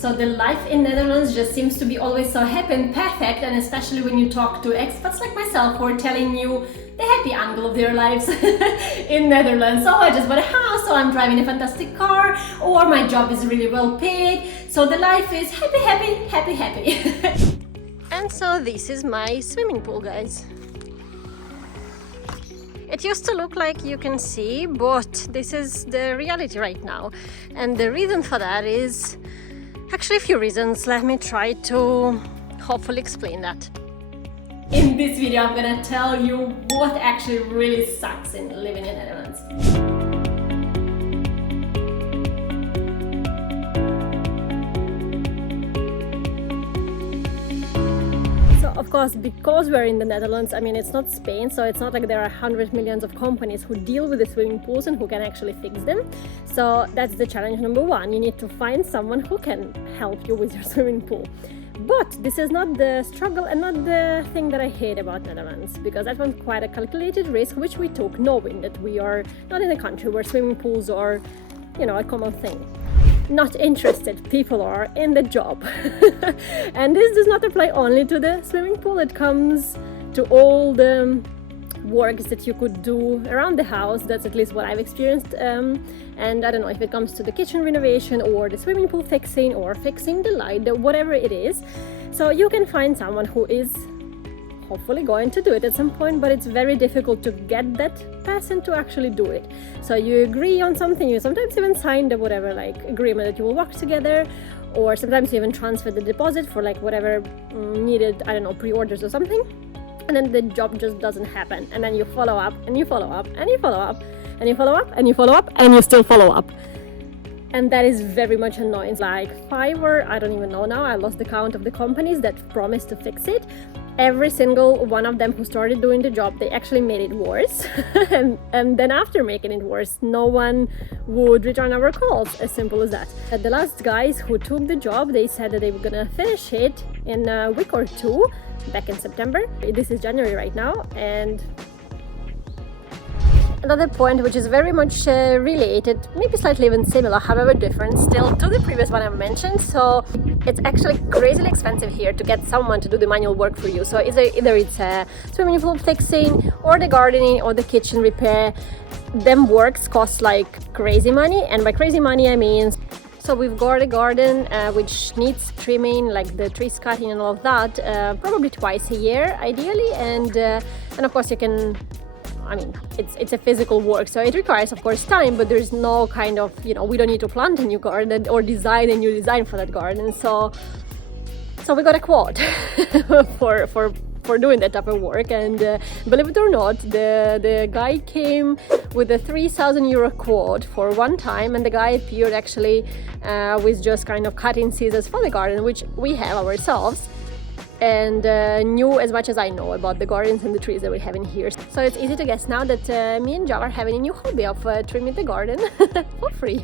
So the life in Netherlands just seems to be always so happy and perfect, and especially when you talk to expats like myself who are telling you the happy angle of their lives in Netherlands. So I just bought a house, so I'm driving a fantastic car, or my job is really well paid. So the life is happy, happy, happy, happy. And so this is my swimming pool, guys. It used to look like you can see, but this is the reality right now. And the reason for that is actually a few reasons. Let me try to hopefully explain that. In this video, I'm gonna tell you what actually really sucks in living in the Netherlands. Of course, because we're in the Netherlands, I mean, it's not Spain, so it's not like there are 100 millions of companies who deal with the swimming pools and who can actually fix them. So that's the challenge number one. You need to find someone who can help you with your swimming pool. But this is not the struggle and not the thing that I hate about Netherlands, because that was quite a calculated risk which we took, knowing that we are not in a country where swimming pools are, you know, a common thing. Not interested people are in the job. And this does not apply only to the swimming pool, it comes to all the works that you could do around the house. That's at least what I've experienced. And I don't know if it comes to the kitchen renovation or the swimming pool fixing or fixing the light, whatever it is. So you can find someone who is hopefully going to do it at some point, but it's very difficult to get that person to actually do it. So you agree on something, you sometimes even sign the whatever like agreement that you will work together, or sometimes you even transfer the deposit for like whatever needed, I don't know, pre-orders or something, and then the job just doesn't happen, and then you follow up and you follow up and you follow up and you follow up and you follow up and you still follow up. And that is very much annoying. Like 5 or I don't even know now, I lost the count of the companies that promised to fix it. Every single one of them who started doing the job, they actually made it worse. and then after making it worse, no one would return our calls, as simple as that. The last guys who took the job, they said that they were gonna finish it in a week or two, back in September. This is January right now, and another point which is very much related, maybe slightly even similar, however different still to the previous one I've mentioned. So it's actually crazily expensive here to get someone to do the manual work for you. So either it's a swimming pool fixing or the gardening or the kitchen repair. Them works cost like crazy money, and by crazy money I mean, so we've got a garden which needs trimming, like the trees cutting and all of that, probably twice a year ideally, and of course you can, I mean, it's a physical work, so it requires, of course, time, but there's no kind of, you know, we don't need to plant a new garden or design a new design for that garden. So we got a quote for doing that type of work, and believe it or not, the guy came with a 3,000 euro quote for one time, and the guy appeared actually with just kind of cutting scissors for the garden, which we have ourselves, and knew as much as I know about the gardens and the trees that we have in here. So it's easy to guess now that me and Jav are having a new hobby of trimming the garden for free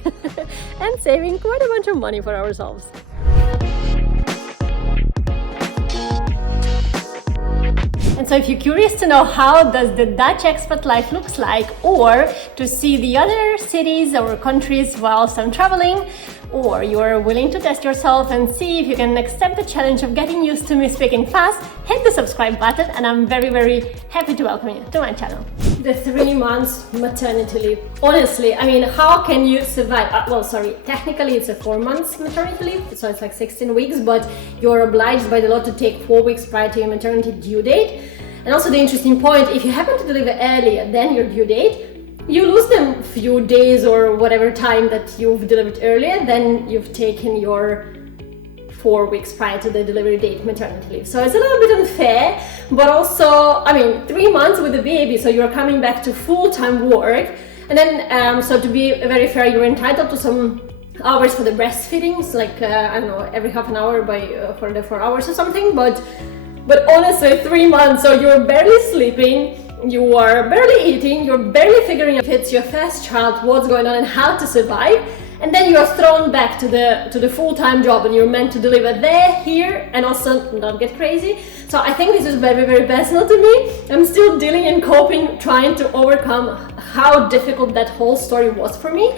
and saving quite a bunch of money for ourselves. And so if you're curious to know how does the Dutch expat life looks like, or to see the other cities or countries whilst I'm traveling, or you're willing to test yourself and see if you can accept the challenge of getting used to me speaking fast, hit the subscribe button, and I'm very, very happy to welcome you to my channel. The 3 months maternity leave. Honestly, I mean, how can you survive? Well, sorry, technically it's a 4 months maternity leave, so it's like 16 weeks, but you're obliged by the law to take 4 weeks prior to your maternity due date. And also the interesting point, if you happen to deliver earlier than your due date, you lose them few days or whatever time that you've delivered earlier, then you've taken your 4 weeks prior to the delivery date maternity leave. So it's a little bit unfair, but also, I mean, 3 months with a baby, so you're coming back to full-time work. And then, so to be very fair, you're entitled to some hours for the breastfeeding. It's like, I don't know, every half an hour for the 4 hours or something, but honestly, 3 months, so you're barely sleeping, you are barely eating, you're barely figuring out if it's your first child, what's going on and how to survive, and then you are thrown back to the full-time job, and you're meant to deliver there, here, and also not get crazy. So I think this is very, very personal to me. I'm still dealing and coping, trying to overcome how difficult that whole story was for me.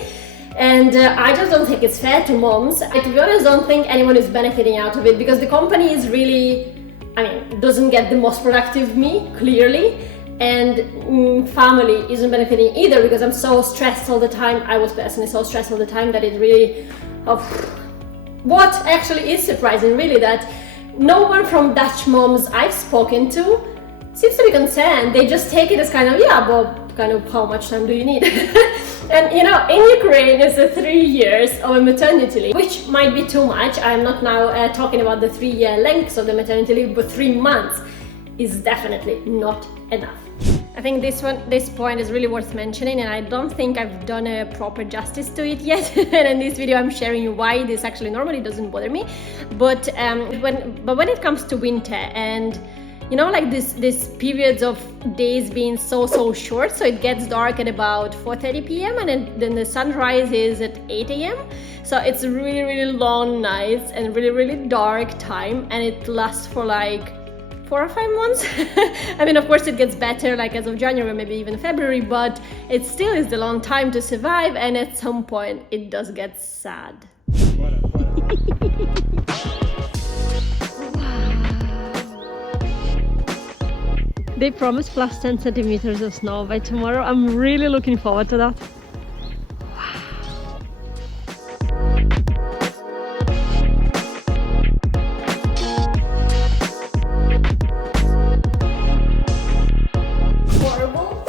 And I just don't think it's fair to moms. I, to be honest, don't think anyone is benefiting out of it, because the company is really, I mean, doesn't get the most productive me, clearly. And family isn't benefiting either, because I'm so stressed all the time. I was personally so stressed all the time that it really, what actually is surprising really, that no one from Dutch moms I've spoken to seems to be concerned. They just take it as kind of, yeah, but kind of how much time do you need? And you know, in Ukraine it's 3 years of a maternity leave, which might be too much. I'm not now talking about the 3-year length of the maternity leave, but 3 months is definitely not enough. I think this point is really worth mentioning, and I don't think I've done a proper justice to it yet. And in this video I'm sharing you why this actually normally doesn't bother me. But when it comes to winter, and you know, like this periods of days being so short, so it gets dark at about 4:30 p.m. and then the sunrise is at 8 a.m. So it's really long nights and really dark time, and it lasts for like 4 or 5 months. I mean, of course it gets better like as of January, maybe even February, but it still is the long time to survive, and at some point it does get sad. They promised plus 10 centimeters of snow by tomorrow. I'm really looking forward to that.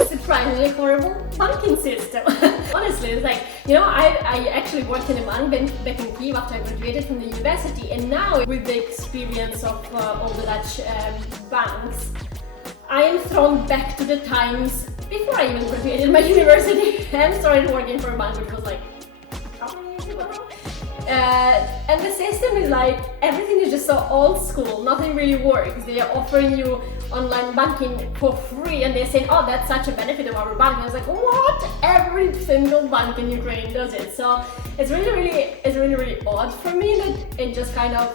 Surprisingly horrible banking system. Honestly, it's like, you know, I actually worked in a bank back in Kyiv after I graduated from the university, and now with the experience of all the Dutch banks, I am thrown back to the times before I even graduated my university and started working for a bank, which was like how many years ago now? And the system is like, everything is just so old school, nothing really works. They are offering you online banking for free, and they're saying, oh, that's such a benefit of our bank. And I was like, what? Every single bank in Ukraine does it. So it's really odd for me that it just kind of,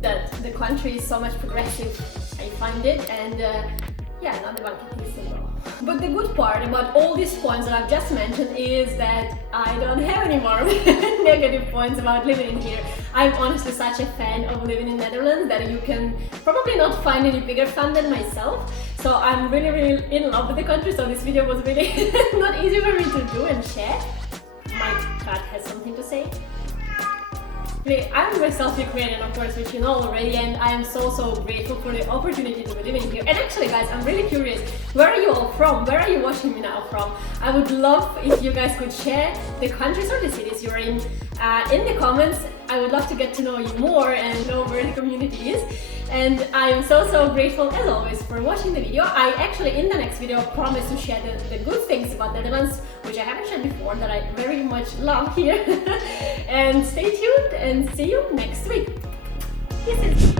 that the country is so much progressive, I find it, and yeah, not the banking system though. But the good part about all these points that I've just mentioned is that I don't have any more negative points about living in here. I'm honestly such a fan of living in Netherlands that you can probably not find any bigger fan than myself. So I'm really in love with the country, so this video was really not easy for me to do and share. My cat has something to say. I'm myself Ukrainian, of course, which you know already, and I am so grateful for the opportunity to be living here. And actually, guys, I'm really curious, where are you all from? Where are you watching me now from? I would love if you guys could share the countries or the cities you're in the comments. I would love to get to know you more and know where the community is. And I am so grateful, as always, for watching the video. I actually, in the next video, promise to share the good things about Netherlands, which I haven't shared before, that I very much love here. And stay tuned and see you next week. Kisses!